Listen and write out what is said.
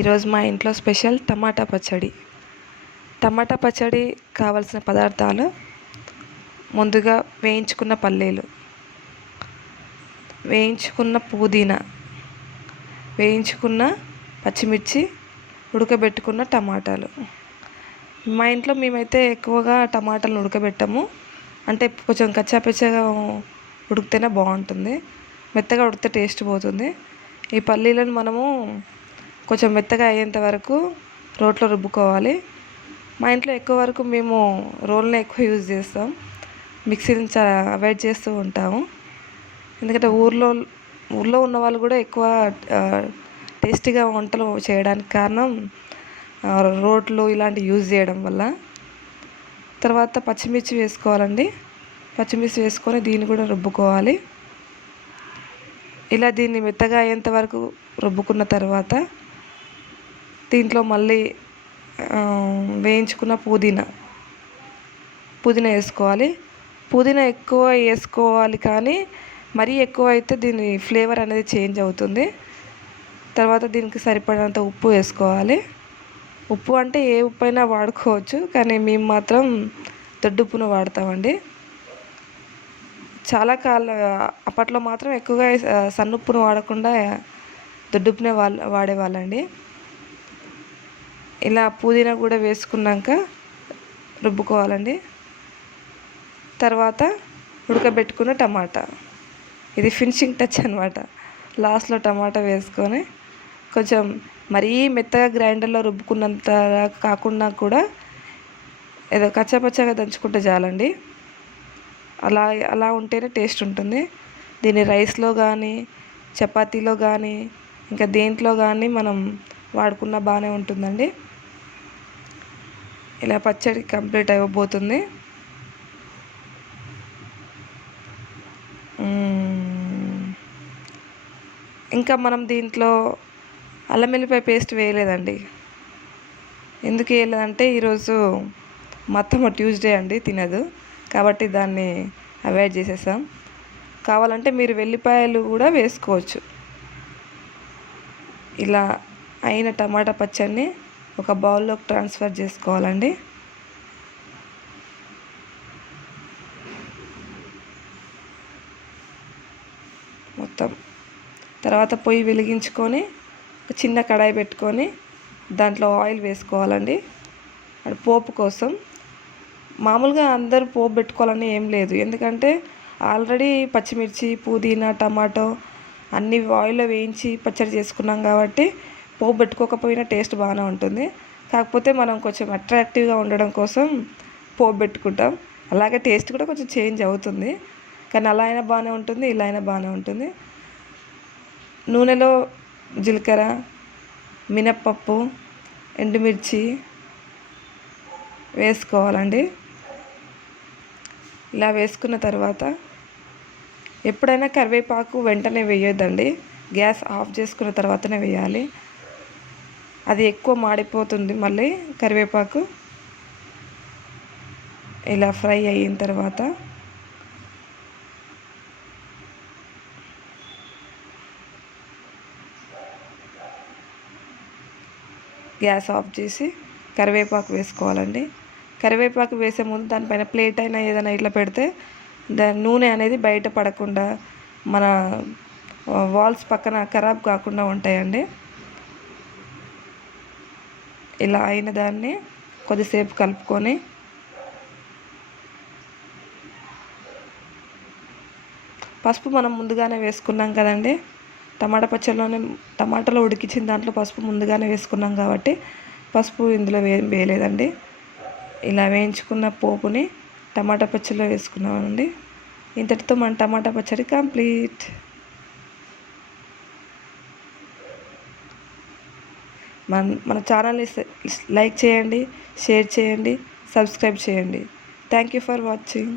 ఈరోజు మా ఇంట్లో స్పెషల్ టమాటా పచ్చడి. టమాటా పచ్చడి కావాల్సిన పదార్థాలు: ముందుగా వేయించుకున్న పల్లీలు, వేయించుకున్న పుదీనా, వేయించుకున్న పచ్చిమిర్చి, ఉడకబెట్టుకున్న టమాటాలు. మా ఇంట్లో మేమైతే ఎక్కువగా టమాటాలను ఉడకబెట్టము. అంటే కొంచెం కచ్చాపచ్చగా ఉడికితేనే బాగుంటుంది. మెత్తగా ఉడికితే టేస్ట్ పోతుంది. ఈ పల్లీలను మనము కొంచెం మెత్తగా అయ్యేంత వరకు రోట్లో రుబ్బుకోవాలి. మా ఇంట్లో ఎక్కువ వరకు మేము రోల్ని ఎక్కువ యూజ్ చేస్తాం. మిక్సీని చాలా అవాయిడ్ చేస్తూ ఉంటాము. ఎందుకంటే ఊర్లో ఉన్న వాళ్ళు కూడా ఎక్కువ టేస్టీగా వంటలు చేయడానికి కారణం రోట్లు ఇలాంటివి యూజ్ చేయడం వల్ల. తర్వాత పచ్చిమిర్చి వేసుకోవాలండి. పచ్చిమిర్చి వేసుకొని దీన్ని కూడా రుబ్బుకోవాలి. ఇలా దీన్ని మెత్తగా అయ్యేంత వరకు రుబ్బుకున్న తర్వాత దీంట్లో మళ్ళీ వేయించుకున్న పుదీనా వేసుకోవాలి. పుదీనా ఎక్కువ వేసుకోవాలి, కానీ మరీ ఎక్కువ అయితే దీని ఫ్లేవర్ అనేది చేంజ్ అవుతుంది. తర్వాత దీనికి సరిపడినంత ఉప్పు వేసుకోవాలి. ఉప్పు అంటే ఏ ఉప్పు అయినా వాడుకోవచ్చు, కానీ మేము మాత్రం దొడ్డుప్పును వాడతామండి. చాలా అప్పట్లో మాత్రం ఎక్కువగా సన్నుప్పును వాడకుండా దొడ్డుప్పునే వాడేవాళ్ళండి. ఇలా పుదీనా కూడా వేసుకున్నాక రుబ్బుకోవాలండి. తర్వాత ఉడకబెట్టుకున్న టమాటా, ఇది ఫినిషింగ్ టచ్ అనమాట. లాస్ట్లో టమాటా వేసుకొని కొంచెం మరీ మెత్తగా గ్రైండర్లో రుబ్బుకున్నంత కాకుండా కూడా ఏదో కచ్చాపచ్చాగా దంచుకుంటే చాలండి. అలా ఉంటేనే టేస్ట్ ఉంటుంది. దీన్ని రైస్లో కానీ, చపాతీలో కానీ, ఇంకా దేంట్లో కానీ మనం వాడుకున్న బాగానే ఉంటుందండి. ఇలా పచ్చడి కంప్లీట్ అయిపోతుంది. ఇంకా మనం దీంట్లో అల్లం వెల్లిపాయ పేస్ట్ వేయలేదండి. ఎందుకు వేయలేదంటే ఈరోజు మా అత్తమ్మ ట్యూస్డే అండి తినదు, కాబట్టి దాన్ని అవాయిడ్ చేసేసాం. కావాలంటే మీరు వెల్లిపాయలు కూడా వేసుకోవచ్చు. ఇలా అయిన టమాటా పచ్చడిని ఒక బౌల్లోకి ట్రాన్స్ఫర్ చేసుకోవాలండి. మొత్తం తర్వాత పొయ్యి వెలిగించుకొని ఒక చిన్న కడాయి పెట్టుకొని దాంట్లో ఆయిల్ వేసుకోవాలండి. అది పోపు కోసం. మామూలుగా అందరూ పోపు పెట్టుకోవాలని ఏం లేదు, ఎందుకంటే ఆల్రెడీ పచ్చిమిర్చి, పుదీనా, టమాటో అన్నీ ఆయిల్లో వేయించి పచ్చడి చేసుకున్నాం కాబట్టి పోపు పెట్టుకోకపోయినా టేస్ట్ బాగానే ఉంటుంది. కాకపోతే మనం కొంచెం అట్రాక్టివ్గా ఉండడం కోసం పోపు పెట్టుకుంటాం. అలాగే టేస్ట్ కూడా కొంచెం చేంజ్ అవుతుంది, కానీ అలా అయినా బాగానే ఉంటుంది, ఇలా అయినా బాగానే ఉంటుంది. నూనెలో జీలకర్ర, మినప్పప్పు, ఎండుమిర్చి వేసుకోవాలండి. ఇలా వేసుకున్న తర్వాత ఎప్పుడైనా కరివేపాకు వెంటనే వేయొద్దండి. గ్యాస్ ఆఫ్ చేసుకున్న తర్వాతనే వేయాలి. అది ఎక్కువ మాడిపోతుంది మళ్ళీ కరివేపాకు. ఇలా ఫ్రై అయిన తర్వాత గ్యాస్ ఆఫ్ చేసి కరివేపాకు వేసుకోవాలండి. కరివేపాకు వేసే ముందు దానిపైన ప్లేట్ అయినా ఏదైనా ఇట్లా పెడితే దాని నూనె అనేది బయట పడకుండా మన వాల్స్ పక్కన ఖరాబ్ కాకుండా ఉంటాయండి. ఇలా అయిన దాన్ని కొద్దిసేపు కలుపుకొని పసుపు మనం ముందుగానే వేసుకున్నాం కదండి. టమాటాలో ఉడికించిన దాంట్లో పసుపు ముందుగానే వేసుకున్నాం కాబట్టి పసుపు ఇందులో వేయలేదండి. ఇలా వేయించుకున్న పోపుని టమాటా పచ్చడిలో వేసుకున్నామండి. ఇంతటితో మన టమాటా పచ్చడి కంప్లీట్. మన ఛానల్ని లైక్ చేయండి, షేర్ చేయండి, సబ్స్క్రైబ్ చేయండి. Thank you for watching.